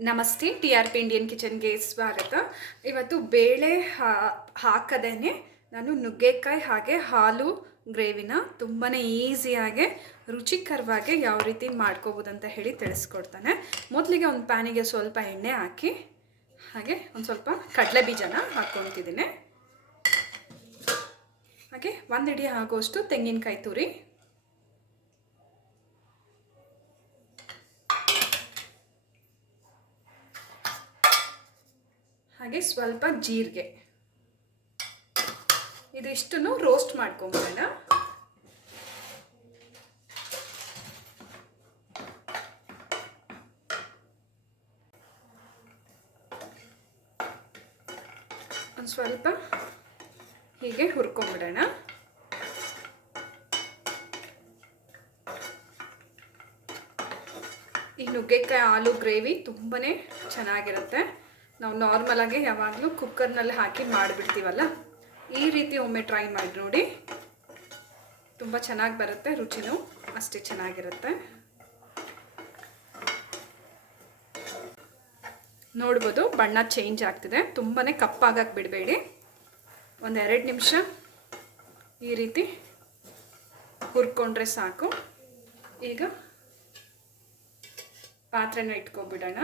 ನಮಸ್ತೆ, T R P Indian ಕಿಚನ್ಗೆ ಸ್ವಾಗತ. ಇವತ್ತು ಬೇಳೆ ಹಾ- ಹಾಕದೇನೆ ನಾನು ನುಗ್ಗೆಕಾಯಿ ಹಾಗೆ ಹಾಲು ಗ್ರೇವಿನ ತುಂಬಾ ಈಸಿಯಾಗಿ ರುಚಿಕರವಾಗಿ ಯಾವ ರೀತಿ ಮಾಡ್ಕೋಬೋದು ಅಂತ ಹೇಳಿ ತಿಳಿಸ್ಕೊಡ್ತಾನೆ. ಮೊದಲಿಗೆ ಒಂದು ಪ್ಯಾನಿಗೆ ಸ್ವಲ್ಪ ಎಣ್ಣೆ ಹಾಕಿ, ಹಾಗೆ ಒಂದು ಸ್ವಲ್ಪ ಕಡಲೆ ಬೀಜನ ಹಾಕ್ಕೊತಿದ್ದೀನಿ ಹಾಗೆ ಒಂದು ಇಡಿ ಆಗೋಷ್ಟು ತೆಂಗಿನಕಾಯಿ ತುರಿ. ಹಾಗೆ ಸ್ವಲ್ಪ ಜೀರಿಗೆ. ಇದು ಇಷ್ಟನ್ನು ರೋಸ್ಟ್ ಮಾಡ್ಕೊಂಬಿಡೋಣ ಒಂದು ಸ್ವಲ್ಪ ಹೀಗೆ ಹುರ್ಕೊಂಬಿಡೋಣ. ಈ ನುಗ್ಗೆಕಾಯಿ ಆಲೂ ಗ್ರೇವಿ ತುಂಬಾ ಚೆನ್ನಾಗಿರುತ್ತೆ. ನಾವು ನಾರ್ಮಲಾಗಿ ಯಾವಾಗಲೂ ಕುಕ್ಕರ್ನಲ್ಲಿ ಹಾಕಿ ಮಾಡಿಬಿಡ್ತೀವಲ್ಲ? ಈ ರೀತಿ ಒಮ್ಮೆ ಟ್ರೈ ಮಾಡಿ ನೋಡಿ. ತುಂಬ ಚೆನ್ನಾಗಿ ಬರುತ್ತೆ, ರುಚಿನೂ ಅಷ್ಟೇ ಚೆನ್ನಾಗಿರುತ್ತೆ. ನೋಡ್ಬೋದು, ಬಣ್ಣ ಚೇಂಜ್ ಆಗ್ತಿದೆ. ತುಂಬಾ ಕಪ್ಪಾಗಕ್ಕೆ ಬಿಡಬೇಡಿ. ಒಂದು ಎರಡು ನಿಮಿಷ ಈ ರೀತಿ ಹುರ್ಕೊಂಡ್ರೆ ಸಾಕು. ಈಗ ಪಾತ್ರೆನ ಇಟ್ಕೊಬಿಡೋಣ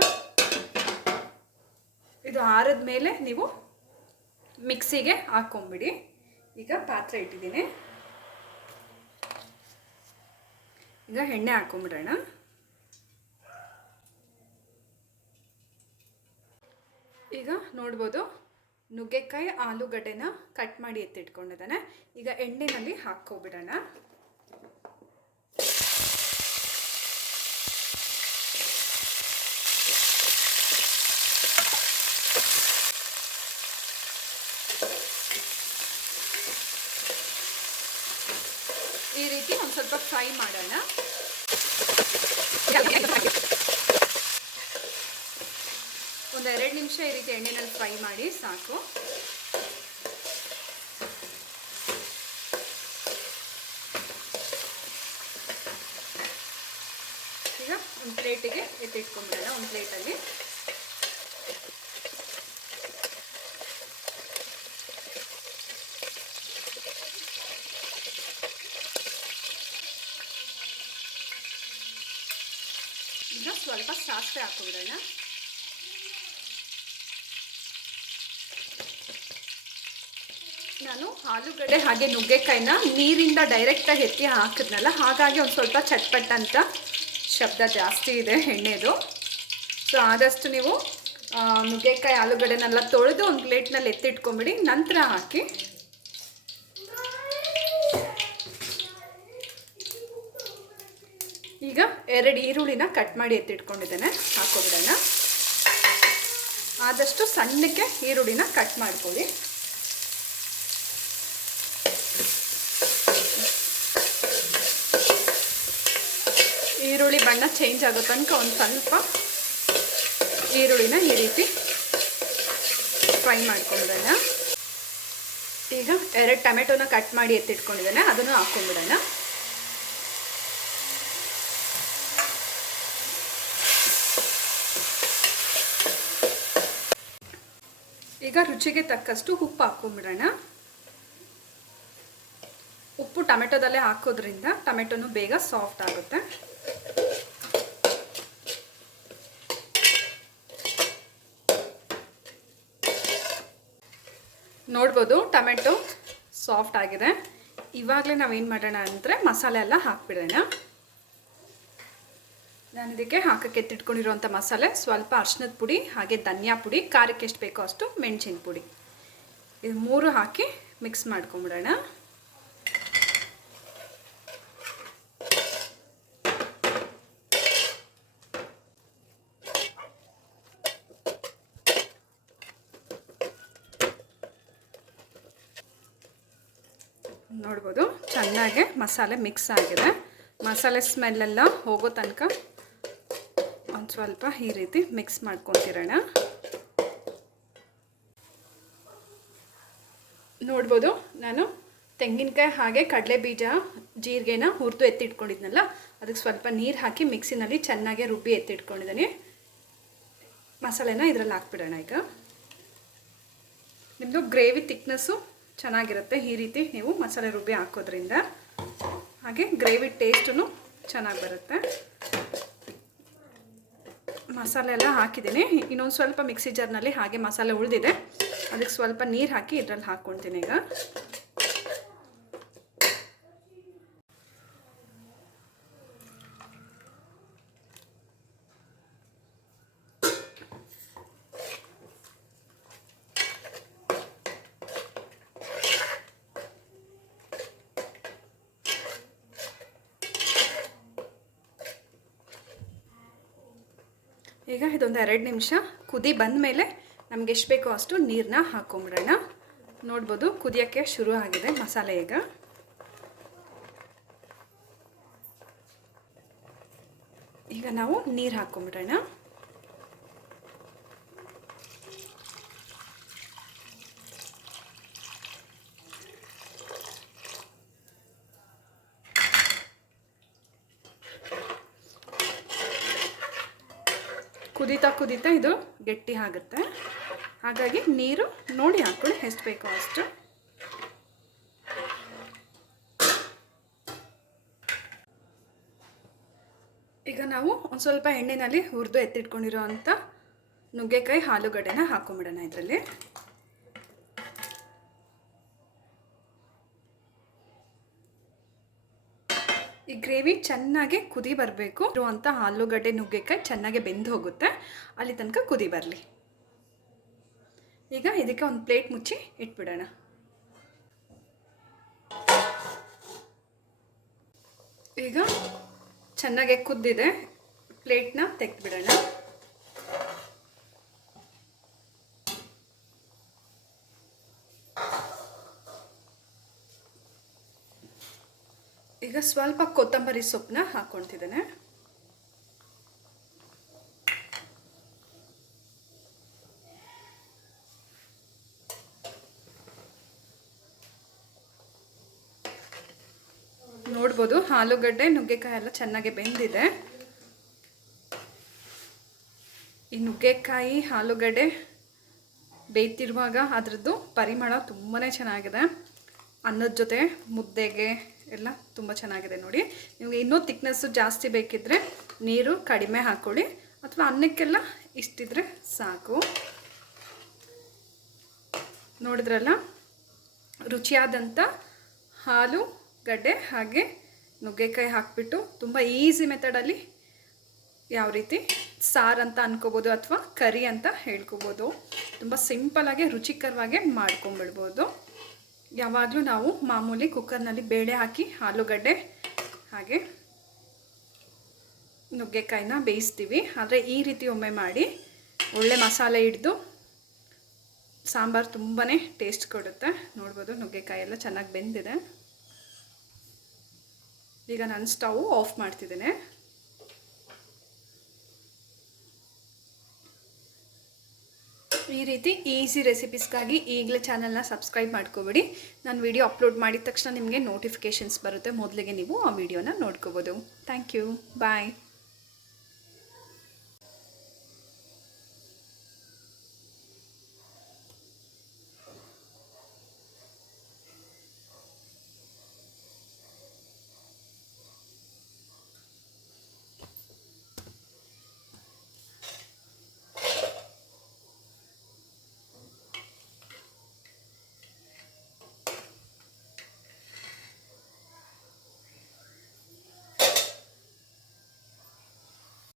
ಇದು ಆರದ ಮೇಲೆ ನೀವು ಮಿಕ್ಸಿಗೆ ಹಾಕ್ಕೊಂಬಿಡಿ ಈಗ ಪಾತ್ರೆ ಇಟ್ಟಿದ್ದೀನಿ. ಈಗ ಎಣ್ಣೆ ಹಾಕೊಂಬಿಡೋಣ. ಈಗ ನೋಡ್ಬೋದು ನುಗ್ಗೆಕಾಯಿ ಆಲೂಗಡ್ಡೆನ ಕಟ್ ಮಾಡಿ ಎತ್ತಿಟ್ಕೊಂಡಿದ್ದಾನೆ. ಈಗ ಎಣ್ಣೆನಲ್ಲಿ ಹಾಕ್ಕೊಬಿಡೋಣ ಈ ರೀತಿ ಒಂದು ಸ್ವಲ್ಪ ಫ್ರೈ ಮಾಡೋಣ. ಒಂದು ಎರಡು ನಿಮಿಷ ಈ ರೀತಿ ಎಣ್ಣೆನಲ್ಲಿ ಫ್ರೈ ಮಾಡಿ, ಸಾಕು. ಈಗ ಒಂದು ಪ್ಲೇಟಿಗೆ ಎತ್ತಿಟ್ಕೊಂಡ್ಬಿಡೋಣ, ಒಂದು ಪ್ಲೇಟಲ್ಲಿ. ಈಗ ಸ್ವಲ್ಪ ಸಾಸಿವೆ ಹಾಕೊಂಡ್ರಣ್ಣ ನಾನು ಆಲೂಗಡ್ಡೆ ಹಾಗೆ ನುಗ್ಗೆಕಾಯಿನ ನೀರಿಂದ ಡೈರೆಕ್ಟಾಗಿ ಎತ್ತಿ ಹಾಕಿದ್ನಲ್ಲ, ಹಾಗಾಗಿ ಒಂದು ಸ್ವಲ್ಪ ಚಟ್ಪಟ್ ಅಂತ ಶಬ್ದ ಜಾಸ್ತಿ ಇದೆ ಎಣ್ಣೆದು. ಸೊ ಆದಷ್ಟು ನೀವು ನುಗ್ಗೆಕಾಯಿ ಆಲೂಗಡ್ಡೆನೆಲ್ಲ ತೊಳೆದು ಒಂದು ಪ್ಲೇಟ್ನಲ್ಲಿ ಎತ್ತಿಟ್ಕೊಂಬಿಡಿ, ನಂತರ ಹಾಕಿ ಈಗ ಎರಡು ಈರುಳ್ಳಿನ ಕಟ್ ಮಾಡಿ ಎತ್ತಿಟ್ಕೊಂಡಿದ್ದೇನೆ. ಹಾಕೋಬಿಡೋಣ. ಆದಷ್ಟು ಸಣ್ಣಕ್ಕೆ ಈರುಳ್ಳಿನ ಕಟ್ ಮಾಡ್ಕೊಳ್ಳಿ. ಈರುಳ್ಳಿ ಬಣ್ಣ ಚೇಂಜ್ ಆಗೋ ತನಕ ಒಂದು ಸ್ವಲ್ಪ ಈರುಳ್ಳಿನ ಈ ರೀತಿ ಫ್ರೈ ಮಾಡ್ಕೊಂಡ್ಬಿಡೋಣ ಈಗ ಎರಡು ಟೊಮೆಟೊನ ಕಟ್ ಮಾಡಿ ಎತ್ತಿಟ್ಕೊಂಡಿದ್ದೇನೆ. ಅದನ್ನು ಹಾಕ್ಕೊಂಬಿಡೋಣ. ಈಗ ರುಚಿಗೆ ತಕ್ಕಷ್ಟು ಉಪ್ಪು ಹಾಕೊಂಡ್ಬಿಡೋಣ ಉಪ್ಪು ಟೊಮೆಟೊದಲ್ಲೇ ಹಾಕೋದ್ರಿಂದ ಟೊಮೆಟೊನು ಬೇಗ ಸಾಫ್ಟ್ ಆಗುತ್ತೆ. ನೋಡ್ಬೋದು ಟೊಮೆಟೊ ಸಾಫ್ಟ್ ಆಗಿದೆ. ಇವಾಗಲೇ ನಾವೇನು ಮಾಡೋಣ ಅಂದರೆ ಮಸಾಲೆ ಎಲ್ಲ ಹಾಕ್ಬಿಡೋಣ. ನಾನು ಇದಕ್ಕೆ ಹಾಕಕ್ಕೆ ಎತ್ತಿಟ್ಕೊಂಡಿರುವಂಥ ಮಸಾಲೆ, ಸ್ವಲ್ಪ ಅರ್ಶಿನದ ಪುಡಿ, ಹಾಗೆ ಧನಿಯಾ ಪುಡಿ, ಖಾರಕ್ಕೆ ಎಷ್ಟು ಬೇಕೋ ಅಷ್ಟು ಮೆಣಸಿನ ಪುಡಿ. ಇದು ಮೂರು ಹಾಕಿ ಮಿಕ್ಸ್ ಮಾಡ್ಕೊಂಬಿಡೋಣ. ನೋಡ್ಬೋದು, ಚೆನ್ನಾಗಿ ಮಸಾಲೆ ಮಿಕ್ಸ್ ಆಗಿದೆ. ಮಸಾಲೆ ಸ್ಮೆಲ್ಲೆಲ್ಲ ಹೋಗೋ ತನಕ ಒಂದು ಸ್ವಲ್ಪ ಈ ರೀತಿ ಮಿಕ್ಸ್ ಮಾಡ್ಕೊತಿರೋಣ. ನೋಡ್ಬೋದು, ನಾನು ತೆಂಗಿನಕಾಯಿ ಹಾಗೆ ಕಡಲೆ ಬೀಜ ಜೀರಿಗೆನ ಹುರಿದು ಎತ್ತಿಟ್ಕೊಂಡಿದ್ನಲ್ಲ, ಅದಕ್ಕೆ ಸ್ವಲ್ಪ ನೀರು ಹಾಕಿ ಮಿಕ್ಸಿನಲ್ಲಿ ಚೆನ್ನಾಗಿ ರುಬ್ಬಿ ಎತ್ತಿಟ್ಕೊಂಡಿದ್ದೀನಿ. ಮಸಾಲೆನ ಇದರಲ್ಲಿ ಹಾಕ್ಬಿಡೋಣ ಈಗ. ನಿಮ್ಮದು ಗ್ರೇವಿ ತಿಕ್ನೆಸ್ಸು ಚೆನ್ನಾಗಿರುತ್ತೆ ಈ ರೀತಿ ನೀವು ಮಸಾಲೆ ರುಬ್ಬಿ ಹಾಕೋದ್ರಿಂದ. ಹಾಗೆ ಗ್ರೇವಿ ಟೇಸ್ಟೂ ಚೆನ್ನಾಗಿ ಬರುತ್ತೆ. ಮಸಾಲೆ ಎಲ್ಲ ಹಾಕಿದ್ದೀನಿ. ಇನ್ನೊಂದು ಸ್ವಲ್ಪ ಮಿಕ್ಸಿ ಜಾರ್ನಲ್ಲಿ ಹಾಗೆ ಮಸಾಲೆ ಉಳಿದಿದೆ. ಅದಕ್ಕೆ ಸ್ವಲ್ಪ ನೀರು ಹಾಕಿ ಇದರಲ್ಲಿ ಹಾಕ್ಕೊಳ್ತೀನಿ ಈಗ. ಈಗ ಇದೊಂದು ಎರಡು ನಿಮಿಷ ಕುದಿ ಬಂದ ಮೇಲೆ ನಮ್ಗೆ ಎಷ್ಟು ಬೇಕೋ ಅಷ್ಟು ನೀರನ್ನ ಹಾಕೊಂಬಿಡೋಣ. ನೋಡ್ಬೋದು ಕುದಿಯೋಕ್ಕೆ ಶುರು ಆಗಿದೆ ಮಸಾಲೆ ಈಗ. ಈಗ ನಾವು ನೀರು ಹಾಕ್ಕೊಂಬಿಡೋಣ ಕುದೀತಾ ಕುದೀತಾ ಇದು ಗಟ್ಟಿ ಆಗುತ್ತೆ. ಹಾಗಾಗಿ ನೀರು ನೋಡಿ ಹಾಕ್ಕೊಳ್ಳಿ ಎಷ್ಟು ಬೇಕೋ ಅಷ್ಟು. ಈಗ ನಾವು ಒಂದು ಸ್ವಲ್ಪ ಎಣ್ಣೆನಲ್ಲಿ ಹುರಿದು ಎತ್ತಿಟ್ಕೊಂಡಿರೋ ಅಂಥ ನುಗ್ಗೆಕಾಯಿ, ಆಲೂಗಡ್ಡೆನ ಹಾಕೊಂಬಿಡೋಣ ಇದರಲ್ಲಿ. ಈ ಗ್ರೇವಿ ಚೆನ್ನಾಗಿ ಕುದಿ ಬರಬೇಕು. ಇರುವಂಥ ಆಲೂಗಡ್ಡೆ ನುಗ್ಗೆಕಾಯಿ ಚೆನ್ನಾಗಿ ಬೆಂದು ಹೋಗುತ್ತೆ. ಅಲ್ಲಿ ತನಕ ಕುದಿ ಬರಲಿ. ಈಗ ಇದಕ್ಕೆ ಒಂದು ಪ್ಲೇಟ್ ಮುಚ್ಚಿ ಇಟ್ಬಿಡೋಣ. ಈಗ ಚೆನ್ನಾಗಿ ಕುದ್ದಿದೆ. ಪ್ಲೇಟ್ನ ತೆಗೆದ್ಬಿಡೋಣ. ಈಗ ಸ್ವಲ್ಪ ಕೊತ್ತಂಬರಿ ಸೊಪ್ಪನ್ನ ಹಾಕ್ಕೊಳ್ತಿದ್ದೇನೆ ನೋಡ್ಬೋದು, ಆಲೂಗಡ್ಡೆ, ನುಗ್ಗೆಕಾಯಿ ಎಲ್ಲ ಚೆನ್ನಾಗಿ ಬೆಂದಿದೆ. ಈ ನುಗ್ಗೆಕಾಯಿ, ಆಲೂಗಡ್ಡೆ ಬೇಯ್ತಿರುವಾಗ ಅದರದ್ದು ಪರಿಮಳ ತುಂಬಾ ಚೆನ್ನಾಗಿದೆ. ಅನ್ನದ ಜೊತೆ ಮುದ್ದೆಗೆ ಎಲ್ಲ ತುಂಬ ಚೆನ್ನಾಗಿದೆ ನೋಡಿ. ನಿಮಗೆ ಇನ್ನೂ ತಿಕ್ನೆಸ್ಸು ಜಾಸ್ತಿ ಬೇಕಿದ್ದರೆ ನೀರು ಕಡಿಮೆ ಹಾಕ್ಕೊಳ್ಳಿ ಅಥವಾ ಅನ್ನಕ್ಕೆಲ್ಲ ಇಷ್ಟಿದ್ರೆ ಸಾಕು. ನೋಡಿದ್ರಲ್ಲ? ರುಚಿಯಾದಂಥ ಹಾಲು, ಗಡ್ಡೆ ಹಾಗೆ ನುಗ್ಗೆಕಾಯಿ ಹಾಕಿಬಿಟ್ಟು ತುಂಬ ಈಸಿ ಮೆಥಡಲ್ಲಿ ಯಾವ ರೀತಿ ಸಾರು ಅಂತ ಅನ್ಕೋಬೋದು ಅಥವಾ ಕರಿ ಅಂತ ಹೇಳ್ಕೊಬೋದು. ತುಂಬ ಸಿಂಪಲಾಗಿ ರುಚಿಕರವಾಗಿ ಮಾಡ್ಕೊಂಬಿಡ್ಬೋದು. ಯಾವಾಗಲೂ ನಾವು ಮಾಮೂಲಿ ಕುಕ್ಕರ್ನಲ್ಲಿ ಬೇಳೆ ಹಾಕಿ ಆಲೂಗಡ್ಡೆ ಹಾಗೆ ನುಗ್ಗೆಕಾಯಿನ ಬೇಯಿಸ್ತೀವಿ. ಆದರೆ ಈ ರೀತಿ ಒಮ್ಮೆ ಮಾಡಿ ಒಳ್ಳೆ ಮಸಾಲೆ ಹಿಡ್ದು ಸಾಂಬಾರು ತುಂಬಾ ಟೇಸ್ಟ್ ಕೊಡುತ್ತೆ. ನೋಡ್ಬೋದು ನುಗ್ಗೆಕಾಯಿ ಎಲ್ಲ ಚೆನ್ನಾಗಿ ಬೆಂದಿದೆ. ಈಗ ನಾನು ಸ್ಟವ್ ಆಫ್ ಮಾಡ್ತಿದ್ದೇನೆ. ಈ ರೀತಿ ಈಸಿ ರೆಸಿಪೀಸ್ಗಾಗಿ ಈಗಲೇ ಚಾನಲ್ನ ಸಬ್ಸ್ಕ್ರೈಬ್ ಮಾಡ್ಕೋಬೇಡಿ. ನಾನು ವಿಡಿಯೋ ಅಪ್ಲೋಡ್ ಮಾಡಿದ ತಕ್ಷಣ ನಿಮಗೆ ನೋಟಿಫಿಕೇಷನ್ಸ್ ಬರುತ್ತೆ. ಮೊದಲಿಗೆ ನೀವು ಆ ವಿಡಿಯೋನ ನೋಡ್ಕೋಬೋದು. Thank you. ಬಾಯ್.